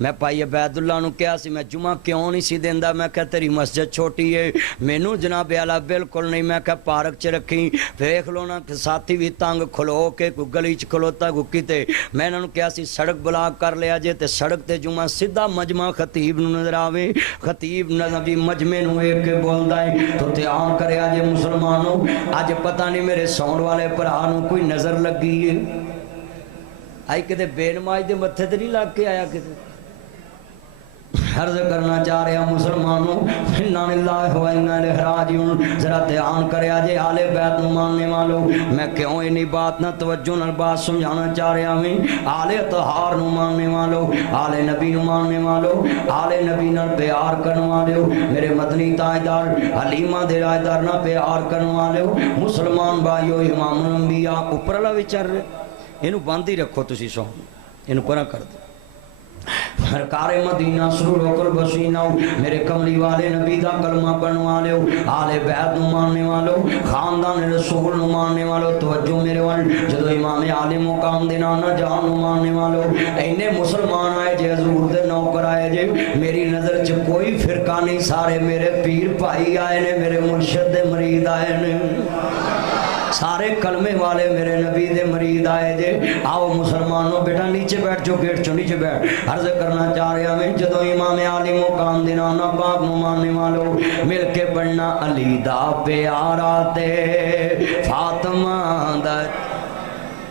میں بھائی عبیداللہ نو کہا سی میں جمعہ کیوں نہیں سی دیندا میں کہا تیری مسجد چھوٹی ہے مینوں جناب اعلیٰ بالکل نہیں میں کہا پارک چ رکھی ویکھ لو نا ساتھی بھی تنگ کھلو کے کوئی گلی چ کھلوتا کوئی کتے میں انہاں نو کہا سی سڑک بلاک کر لیا جے تے سڑک تے جمعہ سیدھا مجمع خطیب نو نظر آوے خطیب نبی مجمع نو ایک کے بولدا ہے تو دھیان کریا جے مسلمانوں اج پتہ نہیں میرے سون والے بھرا نو کوئی نظر لگی ہے آئی کتے بے نماز دے متھے تے نہیں لگ کے آیا کتے عرض کرنا چاہ رہا مسلمانوں انا للہ و انا الیہ راجعون ذرا دھیان کریا جے آل بیت نو ماننے والو میں کیوں انہی بات نہ توجہ نال بات سمجھانا چاہ رہا ہوں آل اطہار نو ماننے والو آل نبی نو ماننے والو آل نبی نال پیار کرنے والو میرے مدنی تاجدار حلیمہ دے تاجدار نال پیار کرنے والو مسلمان بھائیو امام الانبیاء اوپر والا وچر اینو بند ہی رکھو تسی سو اینو پرا کر دو سرکار مدینہ سرور وکل بسینہ میرے کملی والے نبی دا کلمہ پڑھنے والے آل بیت نو ماننے والو خاندان رسول نو ماننے والو توجہ میرے وال جدو امام عالم مقام دے نانا جان نو ماننے والو اینے مسلمان آئے جے حضور دے نوکر آئے جے میری نظر چ کوئی فرقہ نہیں سارے میرے پیر بھائی آئے نے میرے مرشد دے مرید آئے نے سارے کلمے والے میرے نبی دے مرید آئے جے آؤ مسلمانوں بیٹا نیچے بیٹھ جو گیٹ چو نیچے بیٹھ عرض کرنا چاہ رہا میں جدو امام علی مقام دینانا پاک نو ماننے والو مل کے پڑھنا علی دا پیارا تے فاطمہ دا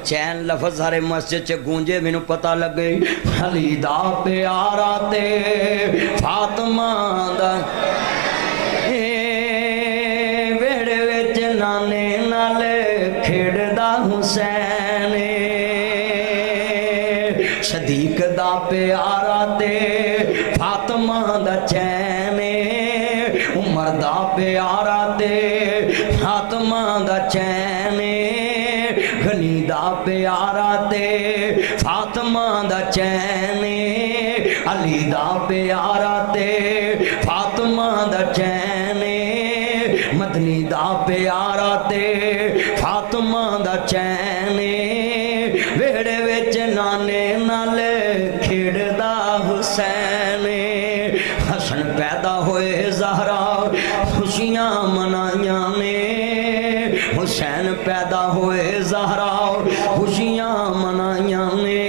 چین لفظ ہر مسجد چے گونجے مینوں پتہ لگ گئی علی دا پیارا تے فاطمہ دا ویڑے وچ نانے کھیڑدا حسین صدیق دا پیارا تے فاطمہ دا چین عمر دا پیارا تے فاطمہ دا چین غنی دا پیارا تے فاطمہ دا چین علی دا پیارا تے فاطمہ دا چین مدنی دا پیارا تے فاطمہ دا چین ویڑے وچ نانے نال کھیڑدا حسین حسن پیدا ہوئے زہرا خوشیاں منائیاں نے حسین پیدا ہوئے زہرا خوشیاں منائیاں نے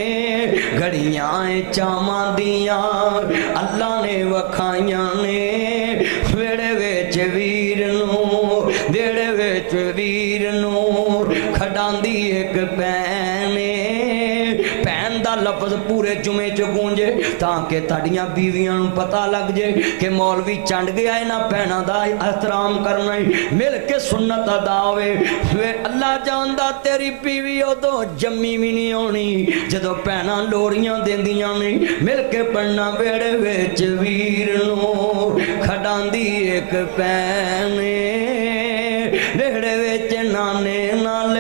گھڑیاں چاواں دیاں اللہ نے وکھائیاں نے ویڑے وچ ویر نو ویڑے وچ ویر نو کھڈاندی ایک پین پین دا لفظ پورے جمعے چ گونجے تاکہ تاڑیاں بیویاں نو پتہ لگ جے کہ مولوی چنڈ گیا ہے نا پہنا دا احترام کرنا مل کے سنت ادا ہوئے اللہ جاندا تیری بیوی ادو جمی بھی نہیں ہونی جدو پہنا لوڑیاں دیندیاں نہیں مل کے پڑھنا ویڑے وچ ویر نو کھڈاندی ایک پین ویڑے وچ نانے نال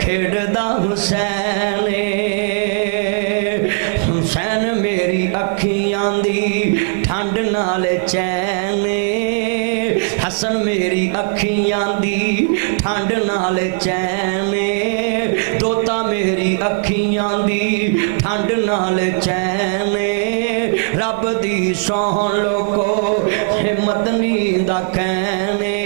کھیڑدا حسین حسین میری اکھیاں دی ٹھنڈ نال چین حسن میری اکھیاں دی ٹھنڈ نال چین دوتا میری اکھیاں دی ٹھنڈ نال چین رب دی سوہن لوکو مدنی دا کہنے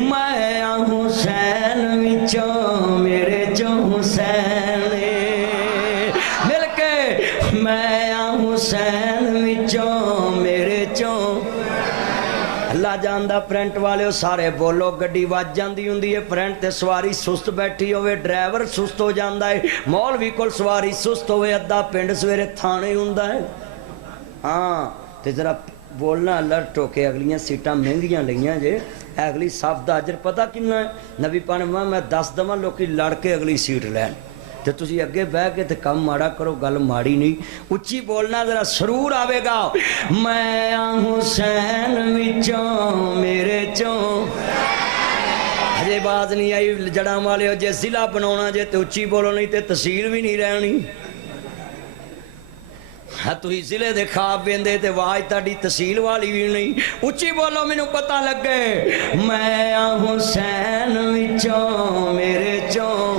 میں حسین وچوں میرے جو حسین مل کے میں حسین وچوں میرے چوں اللہ جاندہ پرنٹ والے سارے بولو گڈی واج جاندی ہوندی ہے پرنٹ تے سواری سست بیٹھی ہوئے ڈرائیور سست ہو جاندہ ہے مولوی کول سواری سست ہوئے ادھا پنڈ سویرے تھانے ہوندہ ہے ہاں تے ذرا بولنا الرٹ ہو کے اگلیاں سیٹاں مہنگیاں لگیاں جے اگلی صاف دا اجر پتہ کنا ہے نبی پاک نے میں 10 دماں لوکی لڑ کے اگلی سیٹ لین تے تسی اگے بہ کے تے کم ماڑا کرو گل ماڑی نہیں اچھی بولنا ذرا سرور آوے گا میں حسین وچوں میرے چوں ہجے باز نہیں آئی جڑاں والے ہو جے ضلع بناونا جے تے اچھی بولو نہیں تے تحصیل بھی نہیں رہنی تھی ضلع دے خواب بیندے تے واج تاڑی تحصیل والی بھی نہیں اچھی بولو مینوں پتہ لگے میں حسین وچوں میرے چوں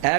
ਇਹ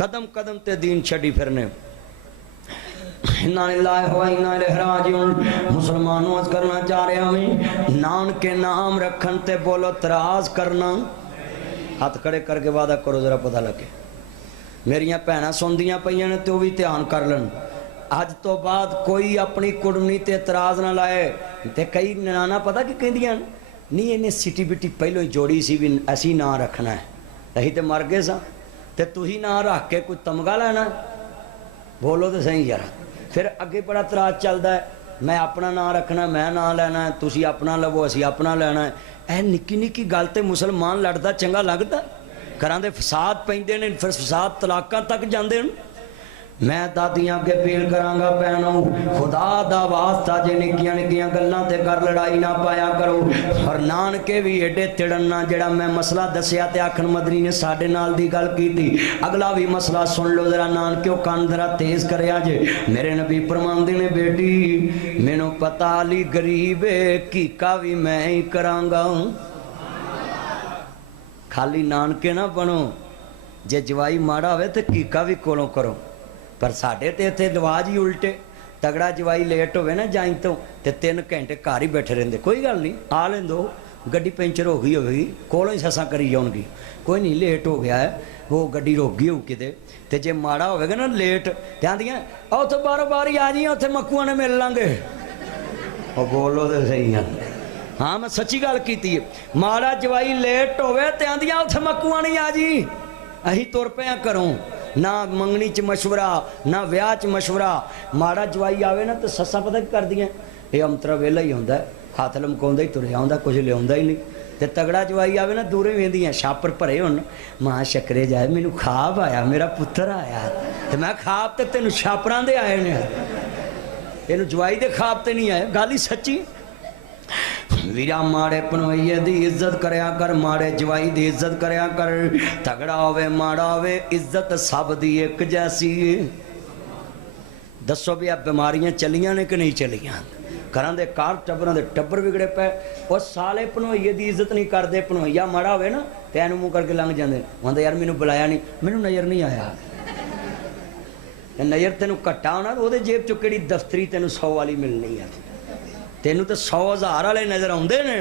قدم قدم تے دین چھڈی پھرنے مسلمانوں از کرنا چاہ رہے ہیں نان کے نام رکھن تے بولو تراز کرنا ہاتھ کھڑے کر کے وعدہ کرو ذرا پتہ لگے میریاں بھیناں سندیاں پئیاں نے تے وہ بھی دھیان کر لن اج تو بعد کوئی اپنی کڑمنی تے اعتراض نہ لائے تے کئی ننانا پتہ کہ کہندیاں نہیں انہیں سٹی بٹی پہلو ہی جوڑی سی بھی اسی نہ رکھنا ہے اسی تے مر گئے سا تے تو ہی نہ رکھ کے کوئی تمغہ لینا بولو تو صحیح یار پھر اگے بڑا اعتراض چلتا ہے میں اپنا نام رکھنا میں نام لینا ہے تسی اپنا لو اسی اپنا لینا ہے اے نکی نکی گل تے مسلمان لڑتا چنگا لگتا گھراں دے فساد پیندے نے پھر فساد طلاقاں تک جاندے ہیں میں دادیاں کے اپیل کرانگا پہنوں خدا دا واسطہ جے نکیاں نکیاں گلاں تے کر لڑائی نہ پایا کرو اور نان کے بھی ایڈے تڑنا جڑا میں مسئلہ دسیا تے آکھن مدنی نے ساڈے نال دی گل کیتی اگلا بھی مسئلہ سن لو ذرا نان کیوں کان ذرا تیز کریا جے میرے نبی فرماندے نے بیٹی مینوں پتہ علی غریب ہے کیکا بھی میں ہی کرانگا خالی نان کے نہ بنو جے جوائی ماڑا ہوئے تے کیکا بھی کولوں کرو پر ساڑھے تے تھے رواج ہی الٹے تگڑا جوائی لیٹ ہوئے نا جائیں تو تے 3 گھنٹے کار ہی بیٹھے رہندے کوئی گل نہیں آ لیں دو گڈی پینچر ہو گئی ہوگی کولوں ہی سساں کری جاؤں گی کوئی نہیں لیٹ ہو گیا ہے وہ گڈی روک گئی ہو کتے تے جے ماڑا ہوئے گا نا لیٹ تے آندیاں او تو بارو باری آ جائیں اتھے مکوਆਂ نے مل لیں گے او بولو تے صحیح ہے ہاں میں سچی گل کیتی ہے ماڑا جوائی لیٹ ہوئے تے آندیاں اتھے مکوਆਂ نہیں آ جی اہی تر پیاں کروں نہ منگنی چ مشورہ نہ ویاہ چ مشورہ ماڑا جوائی آوے نا تو سساں پتہ کی کر دیاں یہ امترا ویلا ہی ہوندا ہے ہاتھ لمکاوندا ہی تریا ہوندا کچھ لیاوندا ہی نہیں تے تگڑا جوائی آوے نا دورے ویندیاں شاپر بھرے ہون ماں شکرے جائے مینوں خواب آیا میرا پتر آیا تے میں خواب تے تینوں شاپراں دے آئے نے اینوں جوائی دے خواب تے نہیں آئے گل ہی سچی ویرا ماڑے پنوئیے دی عزت کریا کر ماڑے جوائی دی عزت کریا کر تگڑا ہوئے ماڑا ہوئے عزت سب دی ایک جیسی دسو بھی اب بیماریاں چلیاں نے کہ نہیں چلیاں گھراں دے کار ٹبراں دے ٹبر بگڑے پے او سالے پنوئیے دی عزت نہیں کردے پنوئیا ماڑا ہوئے نا تے اینوں منہ کر کے لنگ جاندے ہوندے یار مینوں بلایا نہیں مینوں نظر نہیں آیا نظر تینوں کٹا ہونا او دے جیب چوں کیڑی دفتری تینوں 100 والی ملنی ہے تینوں تو 100,000 والے نظر آندے نے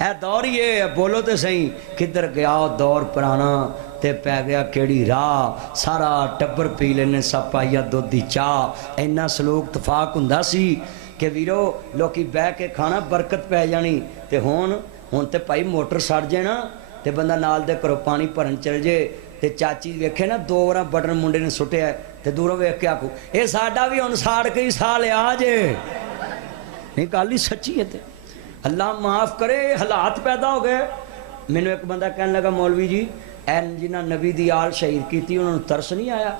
اے دور ہی ہے بولو تے صحیح کدھر گیا دور پرانا تے پی گیا کیڑی راہ سارا ٹبر پی لینے سب پائیا دودھ دی چاہ اینا سلوک اتفاق ہوندا سی کہ ویرو لوکی بہ کے کھانا برکت پی جانی تے ہون تے پائی موٹر سڑ جائے نا تے بندہ نال دے کرو پانی بھرن چل جے تے چاچی ویکھے نا 2 وار بٹن منڈے نے سٹیا تے دوروں ویکھ کے آکھو اے ساڈا بھی ہن ساڑ کے ہی سا لیا جے نہیں گل ہی سچی ہے تے اللہ معاف کرے حالات پیدا ہو گئے مینوں ایک بندہ کہنے لگا مولوی جی این جنہ نبی دی آل شہید کیتی انہوں نے ترس نہیں آیا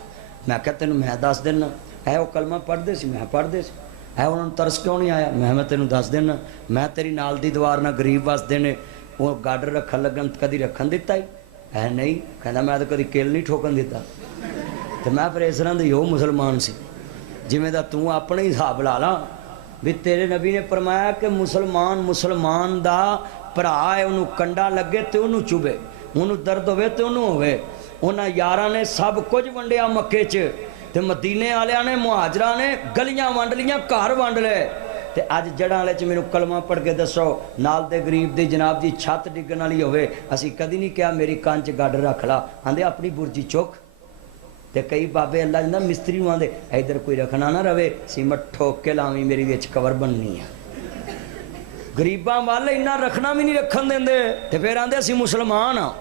میں کہا تینوں میں دس دینا ہے وہ کلمہ پڑھ دے سی میں پڑھ دے سی ہے انہوں نے ترس کیوں نہیں آیا میں تینوں دس دینا میں تیری نال دی دوار نہ غریب واسطے نے وہ گاڈر رکھن لگن کدی رکھن دیتا ہی ہے نہیں کہنا میں تو کدی کیل نہیں ٹھوکن دیتا تو میں پھر اس طرح دی ہو مسلمان سی جویں دا تو اپنے ہی حساب لا لا بھی تیرے نبی نے فرمایا کہ مسلمان دا بھرا ہے انہوں کنڈا لگے تے انہوں چوبے انہوں درد ہوئے تے انہوں ہوئے انہاں یاراں نے سب کچھ ونڈیا مکے چ تے مدینے والیاں نے مہاجراں نے گلیاں ونڈ لیاں گھر ونڈ لے تے اج جڑاں والے چ مینوں کلمہ پڑھ کے دسو نال دے غریب دی جناب دی چھت ڈگن والی ہوئے اسی کدی نہیں کہا میری کان چ گاڈر رکھ لا آندے اپنی برجی چوک تے کئی بابے اللہ جنہ مستری نوں آندے ادھر کوئی رکھنا نہ رہے سیمٹ ٹھوک کے لاویں میری وچ کور بننی ہے غریباں والے انہاں رکھنا بھی نہیں رکھن دیندے تے پھر آندے اسی مسلمان ہاں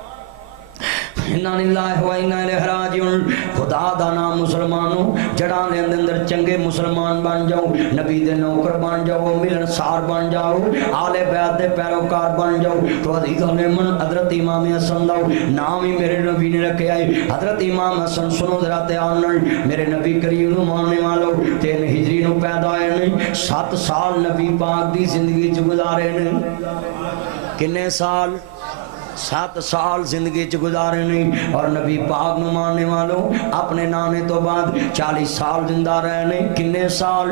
انا للہ و انا الیہ راجعون خدا دا نام مسلمانوں جڑاں دے اندر چنگے مسلمان بن جاؤ نبی دے نوکر بن جاؤ ملنسار بن جاؤ آل بیت دے پیروکار بن جاؤ تو عزیزوں نے من حضرت امام حسن دا نام ہی میرے نبی نے رکھا ہے حضرت امام حسن سنو ذرا دھیان نال میرے نبی کریم نو ماننے والو 3 ہجری نو پیدا ہوئے نے 7 سال نبی پاک دی زندگی چ گزارے نے کنے سال 7 سال زندگی چ گزارے نہیں اور نبی پاک نو ماننے والوں اپنے نانے تو بعد 40 سال زندہ رہنے. کنے سال؟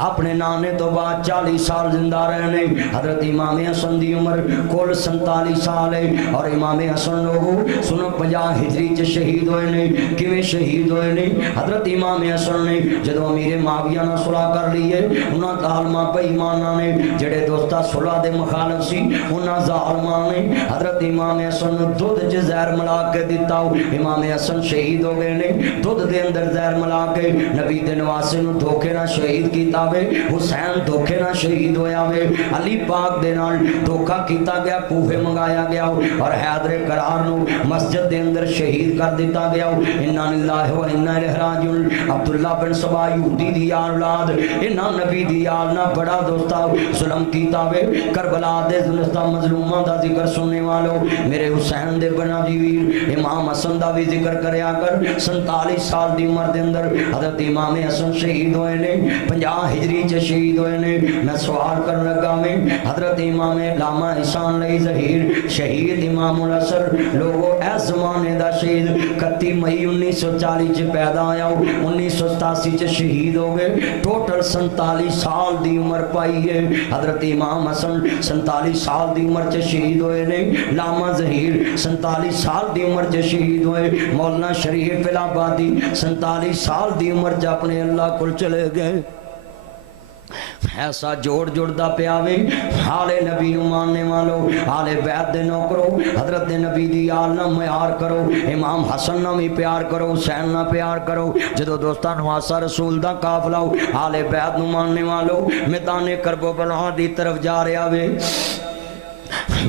اپنے نانے تو بعد 40 سال زندہ رہنے. حضرت امام حسن دی عمر کل 47 سال ہے اور امام حسن لوگو سنو 50 ہجری چ شہید ہوئے نے. کیویں شہید ہوئے نے؟ حضرت امام حسن نے جدو امیر معاویہ نہ صلح کر لیے انہاں ظالماں بے ایماناں نے جڑے دوستا صلح دے مخالف سی انہاں ظالماں نے حضرت امام حسن نو دودھ چ زہر ملا کے دتا. امام حسن شہید ہو گئے نے. دودھ دے اندر زہر ملا کے نبی دے نواسے نو دھوکے نہ شہید کیتا وے. حسین دھوکے نہ شہید ہویا وے. علی پاک دے نال دھوکا کیتا گیا, کوفے منگایا گیا اور حیدر کرار نو مسجد دے اندر شہید کر دیتا گیا. انا للہ و انا الیہ راجعون. عبداللہ بن سبا یہودی دی اولاد انہاں نبی دی آل نہ بڑا دوستا ظلم کیتا وے. کربلا دے زلزلہ مظلوماں دا ذکر سننے والو میرے حسین دے بنا دی ویر امام حسن دا بھی ذکر کریا کر. 47 سال دی عمر دے اندر حضرت امام حسن شہید ہوئے نے. 50 ہجری چ شہید ہوئے نے. میں سوال کرن لگا میں حضرت امام علامہ احسان علی ظہیر شہید امام الحسن لوگو اس زمانے دا شہید 31 مئی 1940 چ پیدا آیا 1987 چ شہید ہو گئے. ٹوٹل 47 سال دی عمر پائی ہے. حضرت امام حسن 47 سال دی عمر چ شہید ہوئے نے. علامہ ظہیر 47 سال دی عمر چ شہید ہوئے. مولانا شریف الہ آبادی 47 سال دی عمر چ اپنے اللہ کل چلے گئے. ایسا جوڑ جڑدا پیاوے حال نبی نو ماننے والو حال بیت دے نوکرو حضرت نبی دی آل نہ معیار کرو. امام حسن نہ بھی پیار کرو, حسین نہ پیار کرو. جدو دوستان واسا رسول دا قافلہ حال بیت نو ماننے والو میدان کرب و بلا دی طرف جا رہا وے.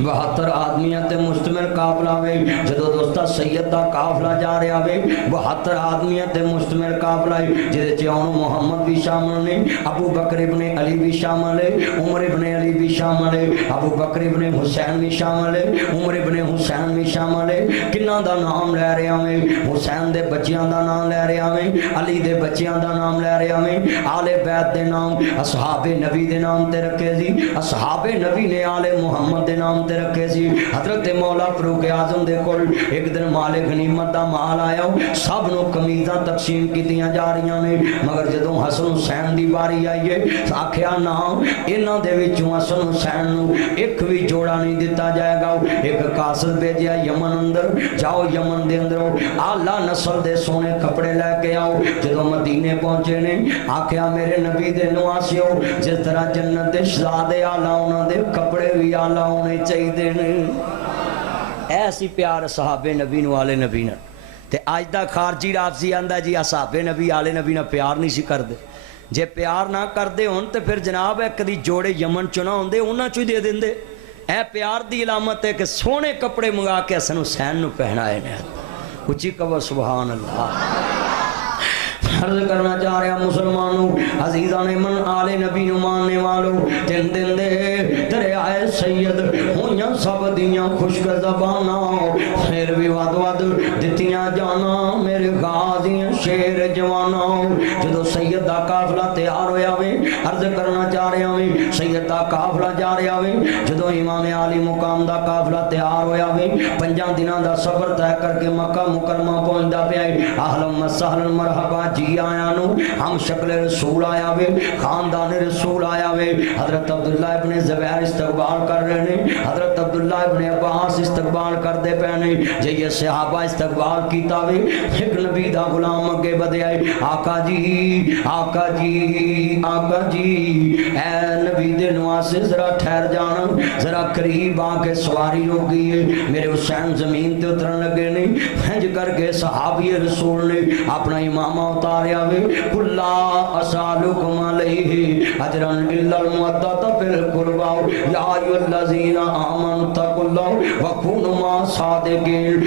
72 آدمیاں تے مشتمل قافلہ وے. جدو دوستا سید دا قافلہ جا رہا وے 72 آدمیاں تے مشتمل قافلہ ہے جدے چیون محمد بھی شامل نے, ابو بکر ابن علی بھی شامل ہے, عمر ابن علی بھی شامل ہے, ابو بکر ابن حسین بھی شامل ہے, عمر ابن حسین بھی شامل ہے. کنہ دا نام لے رہے ہمیں؟ حسین دے بچیاں دا نام لے رہے ہمیں, علی دے بچیاں دا نام لے رہے ہمیں. آل بیت دے نام اصحاب نبی دے نام تے رکھے سی. اصحاب نبی نے آل محمد دے نام تے رکھے سی. حضرت مولا فاروق اعظم دے کول ایک دن مال غنیمت دا مال آیا, سب نو کمیزاں تقسیم کیتیاں جا رہیاں نے. مگر جدوں حسن حسین دی باری آئی ہے آکھیا نا انہاں دے وچوں حسن حسین نو ایک بھی جوڑا نہیں دتا جائے گا. ایک قاصد بھیجیا یمن اندر, جاؤ یمن دے اندر اعلی نسل دے سونے کپڑے لے کے آؤ. جدوں مدینے پہنچے نے آکھیا میرے نبی دے نواسیو جس طرح جنت دے شہزادے اعلی انہاں دے کپڑے بھی اعلی ہونے چاہیے نے. ایسی پیار صحابے نبی نو آلے نبی نے. تے آج دا خارجی رافضی آندا جی صحابے نبی آلے نبی نے پیار نہیں سی کردے. جے پیار نہ کردے ہون تے پھر جناب ہے کدی جوڑے یمن چنا ہوندے انہاں چوں دے دیندے. اے پیار دی علامت ہے کہ سونے کپڑے منگا کے حسن حسین نو پہنائے نے. اچھی کہو سبحان اللہ. عرض کرنا چاہ رہا مسلمانوں عزیزان من آل نبی نو ماننے والوں تین دن دے دریائے سید ہویاں سب دیاں خشک زباناں پھر بھی ود ود دتیاں جانا میرے غازی شیر جواناں. جدو سید دا قافلہ تیار ہویا وے عرض کرنا چاہ رہا وے سید دا قافلہ جا رہا وے. جدو امام عالی مقام دا قافلہ تیار ہویا وے 5 دناں دا سفر طے کر کے مکہ مکرمہ پہنچدا پیا ہے. اہلا وسہلا مرحبا جی آیا نو ہم شکل رسول آیا وے, خاندان رسول آیا وے. حضرت عبداللہ ابن زبیر استقبال کر رہے ہیں, حضرت عبداللہ ابن عباس استقبال کر دے پینے. جے یہ صحابہ استقبال کیتا وے ایک نبی دا غلام اگے بدے آئے, آقا جی آقا جی آقا جی اے نبی دے نواسے ذرا ٹھہر جانا, ذرا قریب آ کے سواری روک گئی ہے. میرے حسین زمین تے اترن لگے نہیں. ہنج کر کے صحابی رسول نے اپنا امامہ اتاریا وے. کلا اسالکم علیہ اجرا الا المودۃ فی القربى یا ایھا الذین آمنوا اتقوا اللہ وکونوا مع الصادقین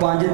5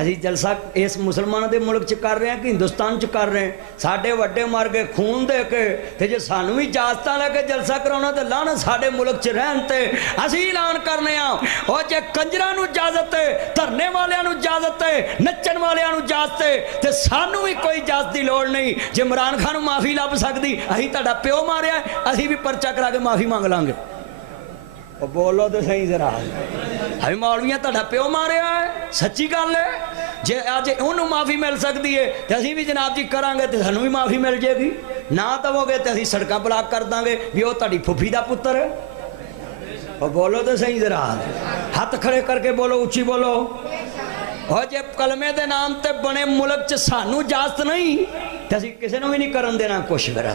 ਅਸੀਂ ਜਲਸਾ ਇਸ ਮੁਸਲਮਾਨਾਂ ਦੇ ਮੁਲਕ 'ਚ ਕਰ ਰਹੇ ਹਾਂ ਕਿ ਹਿੰਦੁਸਤਾਨ 'ਚ ਕਰ ਰਹੇ ਹਾਂ? ਸਾਡੇ ਵੱਡੇ ਮਰ ਗਏ ਖੂਨ ਦੇ ਕੇ, ਤੇ ਜੇ ਸਾਨੂੰ ਵੀ ਇਜਾਜ਼ਤਾਂ ਲੈ ਕੇ ਜਲਸਾ ਕਰਾਉਣਾ ਤੇ ਲਾਹਨਤ ਸਾਡੇ ਮੁਲਕ 'ਚ ਰਹਿਣ ਤੇ ਅਸੀਂ ਐਲਾਨ ਕਰਨੇ ਆ। ਉਹ ਜੇ ਕੰਜਰਾਂ ਨੂੰ ਇਜਾਜ਼ਤ ਹੈ, ਧਰਨੇ ਵਾਲਿਆਂ ਨੂੰ ਇਜਾਜ਼ਤ ਹੈ, ਨੱਚਣ ਵਾਲਿਆਂ ਨੂੰ ਇਜਾਜ਼ਤ ਹੈ, ਤੇ ਸਾਨੂੰ ਵੀ ਕੋਈ ਇਜਾਜ਼ਤ ਦੀ ਲੋੜ ਨਹੀਂ। ਜੇ ਇਮਰਾਨ ਖਾਨ ਨੂੰ ਮਾਫੀ ਲੱਭ ਸਕਦੀ, ਅਸੀਂ ਤੁਹਾਡਾ ਪਿਓ ਮਾਰਿਆ, ਅਸੀਂ ਵੀ ਪਰਚਾ ਕਰਾ ਕੇ ਮਾਫੀ ਮੰਗ ਲਾਂਗੇ। ਉਹ ਬੋਲੋ ਤੇ ਸਹੀ ਜ਼ਰਾ, ਅਸੀਂ ਮੌਲਵੀਆਂ ਤੁਹਾਡਾ ਪਿਓ ਮਾਰਿਆ ਹੈ, ਸੱਚੀ ਗੱਲ ਹੈ। ਜੇ ਅੱਜ ਉਹਨੂੰ ਮਾਫੀ ਮਿਲ ਸਕਦੀ ਹੈ ਤੇ ਅਸੀਂ ਵੀ ਜਨਾਬ ਜੀ ਕਰਾਂਗੇ ਤੇ ਸਾਨੂੰ ਵੀ ਮਾਫੀ ਮਿਲ ਜੇਗੀ। ਨਾ ਦਵੋਗੇ ਤੇ ਅਸੀਂ ਸੜਕਾਂ ਬਲਾਕ ਕਰ ਦਾਂਗੇ ਵੀ ਉਹ ਤੁਹਾਡੀ ਫੁੱਫੀ ਦਾ ਪੁੱਤਰ ਹੈ। ਉਹ ਬੋਲੋ ਤੇ ਸਹੀ ਜ਼ਰਾ, ਹੱਥ ਖੜੇ ਕਰਕੇ ਬੋਲੋ, ਉੱਚੀ ਬੋਲੋ। ਉਹ ਜੇ ਕਲਮੇ ਦੇ ਨਾਮ ਤੇ ਬਣੇ ਮੁਲਕ 'ਚ ਸਾਨੂੰ ਇਜਾਜ਼ਤ ਨਹੀਂ ਤੇ ਅਸੀਂ ਕਿਸੇ ਨੂੰ ਵੀ ਨਹੀਂ ਕਰਨ ਦੇਣਾ ਕੁਛ। ਮੇਰਾ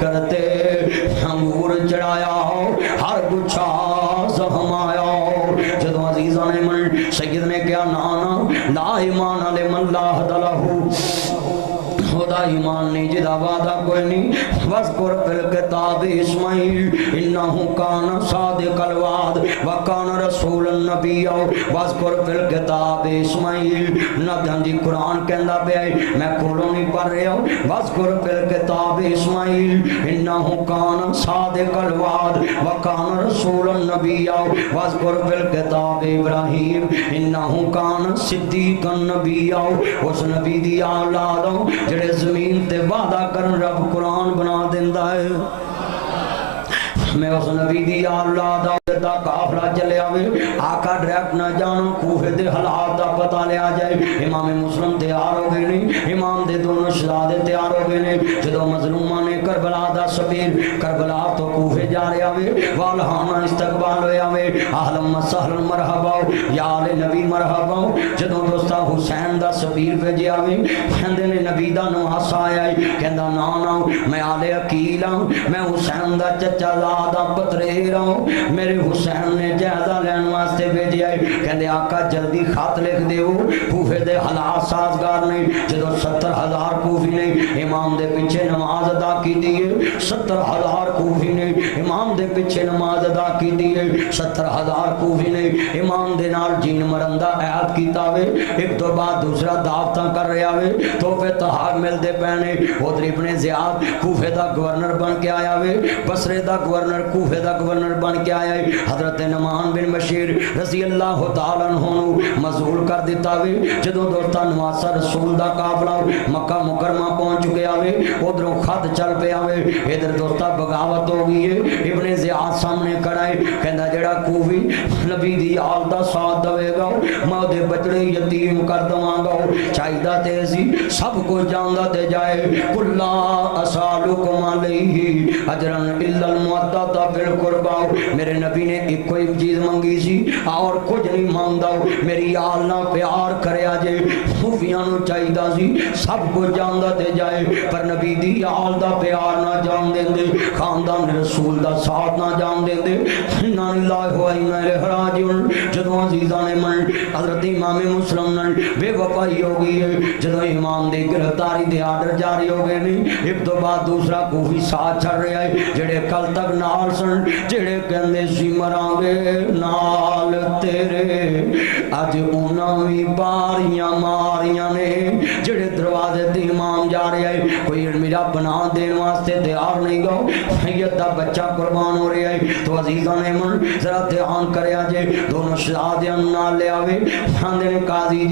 کرتے انگور چڑھایا ہر گچھا زہمایا جدو عزیزاں نے من سید نے کیا نانا لا ایمان لمن لا حد لہو خدا ایمان نہیں جدا وعدہ کوئی نہیں وذکر فی الکتاب اسماعیل انہو کان صادق الوعد وکان رسول النبی وذکر فی الکتاب اسماعیل نبیان جی قرآن کہندا پیا میں کھولوں نہیں پڑھ رہا ہوں وذکر فی الکتاب اسماعیل انہو کان صادق الوعد وکان رسول النبی وذکر فی الکتاب ابراہیم انہو کان صدیق النبی اس نبی دی اولاد جڑے زمین تے وعدہ کرن رب قرآن بنا دیندا ہے میں اس نبی دی اولاد دا قافلہ چلے آوے آقا ڈائریکٹ نہ جانو کوفے دے حالات دا پتہ لے آ جائے امام مسلم تیار ہو گئے نے امام دے دونوں شہزادے تیار ہو گئے نے جدو مظلوماں نے کربلا دا سبیر کربلا تو کوفے جا رہے آوے والہانا استقبال ہوئے آوے اہلا وسہلا مرحبا یا آل نبی مرحبا جدو دوستا حسین دا سبیر بھیجے آوے کہندے نے نبی دا نواسا آیا ہے کہندا نا میں آل عقیل ہوں میں حسین دا چچا زادہ پتریر ہوں میرے حسین نے جائزہ لین واسطے بھیجیا ہے کہندے آقا جلدی خط لکھ دیو کوفے دے حالات سازگار نہیں جدو 70,000 کوفی نے امام دے پیچھے نماز ادا کی دیئے 70,000 کوفی نے امام دے پیچھے نماز ادا کی دیئے 70,000 کوفی نے امام دے نال جین مرندہ عہد کیتا وے ایک دو بعد دوسرا دعوتاں کر رہا وے تو پہ تہار مل دے پہنے ادھر ابن زیاد کوفے دا گورنر بن کے آیا وے بصرے دا گورنر کوفے دا گورنر بن کے آیا ہے حضرت نعمان بن بشیر رضی اللہ تعالیٰ عنہ مزول کر دیتا وے جدو دوستا نواسا رسول دا قافلہ مکہ مکرمہ پہنچ چکے آوے ادھروں خط چل پہ آوے ادھر دوستا بغاوت ہو گئی ہے ابن زیاد سامنے کڑائے کہندہ جڑا کوفی نبی دی آل دا ساتھ دوے گا میں دے بچڑے یتیم کر دواں گا چاہیدہ تیزی سب کو جاندہ تے جائے کُلّا اسالکم علیہ اجرن الا المعدد بالقربہ میرے نبی نے ایک کوئی چیز منگی سی اور کچھ نہیں مانگدا میری آل نہ پیار کرے آجے خوفیاں نو چاہیدہ سی سب کو جاندہ تے جائے پر نبی دی آل دا پیار نہ جان دیں دے خاندان رسول دا ساتھ نہ جان دیں دے اِنَّا لِلَّهِ وَإِنَّا إِلَيْهِ رَاجِعُونَ جدو عزیزاں نے من حضرت امام مسلم نے بے وفائی ہو گئی ہے جدو امام دے گرفتاری دے آرڈر جاری ہو گئے نہیں ایک دو بعد دوسرا کوفی ساتھ چھڑ رہا ہے جڑے کل تک نال سن جڑے کہندے سی مران گے نال تیرے اج انہاں وی باریاں ماریاں نے جڑے دروازے تے امام جا رہا ہے کوئی میرا بنا دین واسطے تیار نہیں گا حیت دا بچہ قربان ہو رہا ہے تو عزیزاں نے من ذرا دھیان کریا جے دونوں شہزادیاں نال لے آوے کہندے نے قاضی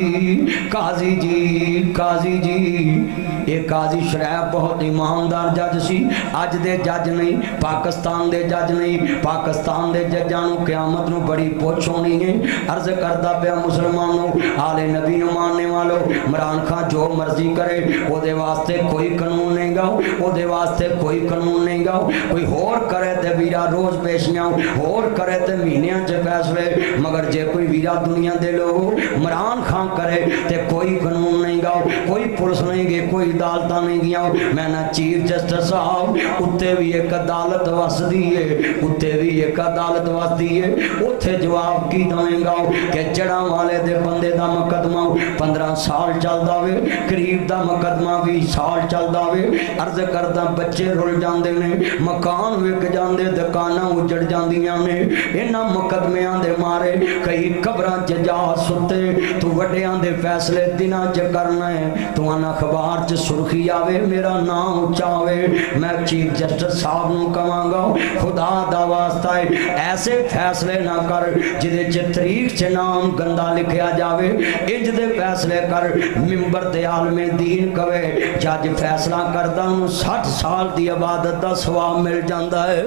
جی یہ قاضی شریف بہت ایماندار جج سی اج دے جج نہیں پاکستان دے جج نہیں پاکستان دے ججانوں قیامت نو بڑی پوچھ ہونی ہے عرض کردا پیا مسلمانوں آل نبی نو ماننے والو عمران خان جو مرضی کرے او دے واسطے کوئی قانون نہیں گا او دے واسطے کوئی قانون نہیں گا کوئی ہور کرے تے ویرا روز پیشیاں ہور کرے تے مہینیاں چ فیصلے مگر جے کوئی ویرا دنیا دے لوگو عمران خان کرے تے کوئی قانون نہیں گا کوئی پولیس نہیں گے کوئی عدالتاں نہیں گیا میں نہ چیف جسٹس صاحب اتے بھی ایک عدالت وسدی ہے اتے بھی ایک عدالت وسدی ہے اتے جواب کی دیں گا کہ جڑا والے دے بندے دا مقدمہ 15 سال چلدا وے قریب دا مقدمہ 20 سال چلدا وے عرض کردا بچے رل جاندے نے مکان وک جاندے دکاناں اجڑ جاندیاں نے انہاں مقدمیاں دے مارے کئی قبراں چ جا ستے تو وڈیاں دے فیصلے دناں چ کرنا ہے تو انا اخبار چ سرخی آوے میرا نام اچاوے میں چیف جسٹس صاحب نو کہاں گا خدا دا واسطہ ہے ایسے فیصلے نہ کر جدے چ تاریخ چ نام گندا لکھیا جاوے انج دے فیصلے کر ممبر تے عالم دین کہے جج فیصلہ کردا انہوں 60 سال دی عبادت دا ثواب مل جاندا ہے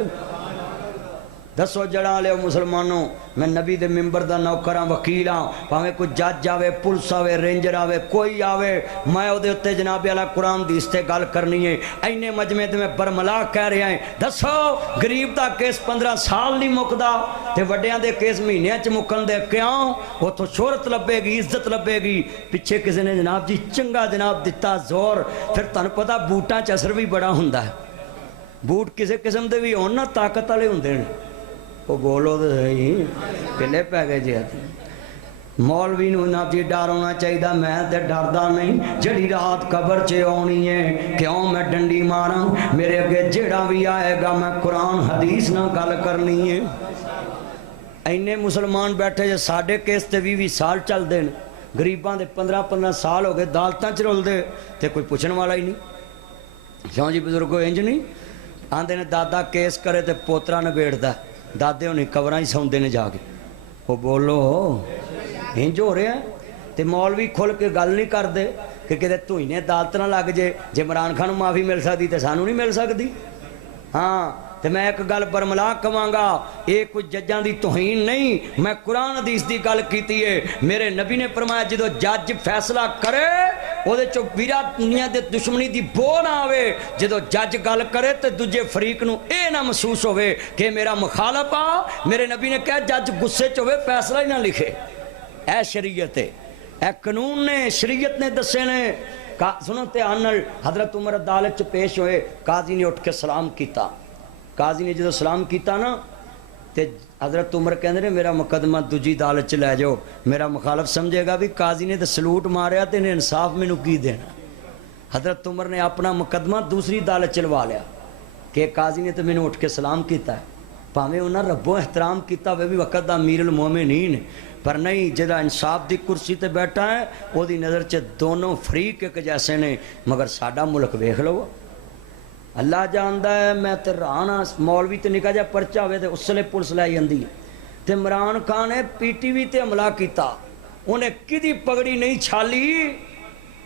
دسو جڑا لے مسلمانوں میں نبی دے ممبر دا نوکراں وکیلاں پاویں کوئی جج آوے پولیس آوے رینجر آوے کوئی آوے میں او دے اتے جناب اعلیٰ قرآن دی استے گل کرنی ہے اینے مجمع تے میں برملا کہہ رہے ہیں دسو غریب دا کیس 15 سال نہیں مکدا تے وڈیاں دے کیس مہینے چ مکن دے کیوں وہ تو شہرت لبے گی عزت لبے گی پیچھے کسی نے جناب جی چنگا جناب دتا زور پھر تانوں پتہ بوٹاں چ اثر بھی بڑا ہوندا ہے ਬੂਟ ਕਿਸੇ ਕਿਸਮ ਦੇ ਵੀ ਹੋਣ ਨਾ ਤਾਕਤ ਵਾਲੇ ਹੁੰਦੇ ਨੇ। ਉਹ ਬੋਲੋ ਤਾਂ ਸਹੀ, ਕਿੱਲੇ ਪੈ ਗਏ ਜੇ। ਮੌਲਵੀ ਨੂੰ ਨਾ ਜੀ ਡਰ ਹੋਣਾ ਚਾਹੀਦਾ, ਮੈਂ ਤੇ ਡਰਦਾ ਨਹੀਂ। ਜਿਹੜੀ ਰਾਤ ਕਬਰ 'ਚ ਆਉਣੀ ਹੈ, ਕਿਉਂ ਮੈਂ ਡੰਡੀ ਮਾਰਾਂ? ਮੇਰੇ ਅੱਗੇ ਜਿਹੜਾ ਵੀ ਆਏਗਾ ਮੈਂ ਕੁਰਾਨ ਹਦੀਸ ਨਾਲ ਗੱਲ ਕਰਨੀ ਹੈ। ਇੰਨੇ ਮੁਸਲਮਾਨ ਬੈਠੇ ਜੇ, ਸਾਡੇ ਕੇਸ ਤੇ 20-20 ਸਾਲ ਚੱਲਦੇ ਨੇ। ਗਰੀਬਾਂ ਦੇ 15-15 ਸਾਲ ਹੋ ਗਏ ਅਦਾਲਤਾਂ 'ਚ ਰੁਲਦੇ, ਤੇ ਕੋਈ ਪੁੱਛਣ ਵਾਲਾ ਹੀ ਨਹੀਂ। ਕਿਉਂ ਜੀ ਬਜ਼ੁਰਗੋ, ਇੰਜ ਨਹੀਂ ਆਂਦੇ ਨੇ ਦਾਦਾ ਕੇਸ ਕਰੇ ਤੇ ਪੋਤਰਾ ਨਿਬੇੜਦਾ, ਦਾਦੇ ਹੁਣੀ ਕਬਰਾਂ ਹੀ ਸੌਂਦੇ ਨੇ ਜਾ ਕੇ। ਉਹ ਬੋਲੋ ਇੰਜ ਹੋ ਰਿਹਾ। ਤੇ ਮੌਲਵੀ ਖੁੱਲ ਕੇ ਗੱਲ ਨਹੀਂ ਕਰਦੇ ਕਿ ਕਿਤੇ ਧੂਈ ਨੇ ਅਦਾਲਤ ਨਾ ਲੱਗ ਜੇ। ਜੇ ਇਮਰਾਨ ਖਾਨ ਨੂੰ ਮਾਫੀ ਮਿਲ ਸਕਦੀ ਤੇ ਸਾਨੂੰ ਨਹੀਂ ਮਿਲ ਸਕਦੀ। ਹਾਂ, ਤੇ ਮੈਂ ਇੱਕ ਗੱਲ ਬਰਮਲਾ ਕਵਾਂਗਾ, ਇਹ ਕੋਈ ਜੱਜਾਂ ਦੀ ਤੋਹੀਨ ਨਹੀਂ, ਮੈਂ ਕੁਰਾਨ ਹਦੀਸ ਦੀ ਗੱਲ ਕੀਤੀ ਹੈ। ਮੇਰੇ ਨਬੀ ਨੇ ਫਰਮਾਇਆ ਜਦੋਂ ਜੱਜ ਫੈਸਲਾ ਕਰੇ ਉਹਦੇ ਚੋਂ ਵੀਰਾ ਦੁਨੀਆ ਦੇ ਦੁਸ਼ਮਣੀ ਦੀ ਬੋ ਨਾ ਆਵੇ। ਜਦੋਂ ਜੱਜ ਗੱਲ ਕਰੇ ਤੇ ਦੂਜੇ ਫਰੀਕ ਨੂੰ ਇਹ ਨਾ ਮਹਿਸੂਸ ਹੋਵੇ ਕਿ ਮੇਰਾ ਮੁਖਾਲਫ ਆ। ਮੇਰੇ ਨਬੀ ਨੇ ਕਿਹਾ ਜੱਜ ਗੁੱਸੇ 'ਚ ਹੋਵੇ ਫੈਸਲਾ ਹੀ ਨਾ ਲਿਖੇ। ਇਹ ਸ਼ਰੀਅਤ ਹੈ, ਇਹ ਕਾਨੂੰਨ ਨੇ, ਸ਼ਰੀਅਤ ਨੇ ਦੱਸੇ ਨੇ। ਸੁਣੋ ਧਿਆਨ ਨਾਲ, ਹਜ਼ਰਤ ਉਮਰ ਅਦਾਲਤ 'ਚ ਪੇਸ਼ ਹੋਏ, ਕਾਜ਼ੀ ਨੇ ਉੱਠ ਕੇ ਸਲਾਮ ਕੀਤਾ। ਕਾਜ਼ੀ ਨੇ ਜਦੋਂ ਸਲਾਮ ਕੀਤਾ ਨਾ ਤੇ ਹਜ਼ਰਤ ਉਮਰ ਕਹਿੰਦੇ ਨੇ ਮੇਰਾ ਮੁਕੱਦਮਾ ਦੂਜੀ ਅਦਾਲਤ 'ਚ ਲੈ ਜਾਓ। ਮੇਰਾ ਮੁਖਾਲਫ ਸਮਝੇਗਾ ਵੀ ਕਾਜ਼ੀ ਨੇ ਤਾਂ ਸਲੂਟ ਮਾਰਿਆ ਤੇ ਇਹਨੇ ਇਨਸਾਫ ਮੈਨੂੰ ਕੀ ਦੇਣਾ। ਹਜ਼ਰਤ ਉਮਰ ਨੇ ਆਪਣਾ ਮੁਕੱਦਮਾ ਦੂਸਰੀ ਅਦਾਲਤ 'ਚ ਲਵਾ ਲਿਆ ਕਿ ਕਾਜ਼ੀ ਨੇ ਤਾਂ ਮੈਨੂੰ ਉੱਠ ਕੇ ਸਲਾਮ ਕੀਤਾ, ਭਾਵੇਂ ਉਹਨਾਂ ਰੱਬੋਂ ਇਹਤਰਾਮ ਕੀਤਾ ਹੋਵੇ ਵੀ ਵਕਤ ਦਾ ਅਮੀਰੁਲ ਮੋਮਿਨੀਨ, ਪਰ ਨਹੀਂ, ਜਿਹੜਾ ਇਨਸਾਫ ਦੀ ਕੁਰਸੀ ਤੇ ਬੈਠਾ ਹੈ ਉਹਦੀ ਨਜ਼ਰ 'ਚ ਦੋਨੋਂ ਫਰੀਕ ਇੱਕ ਜੈਸੇ ਨੇ। ਮਗਰ ਸਾਡਾ ਮੁਲਕ ਵੇਖ ਲਓ, ਅੱਲਾ ਜਾਣਦਾ ਹੈ। ਮੈਂ ਤੇ ਹੈਰਾਨ, ਮੌਲਵੀ ਤੇ ਨਿੱਕਾ ਜਿਹਾ ਪਰਚਾ ਹੋਵੇ ਤੇ ਉਸ ਵੇਲੇ ਪੁਲਿਸ ਲੈ ਜਾਂਦੀ ਹੈ। ਤੇ ਇਮਰਾਨ ਖਾਨ ਨੇ PTV ਤੇ ਹਮਲਾ ਕੀਤਾ, ਉਹਨੇ ਕਿਹਦੀ ਪਗੜੀ ਨਹੀਂ ਛਾਲੀ।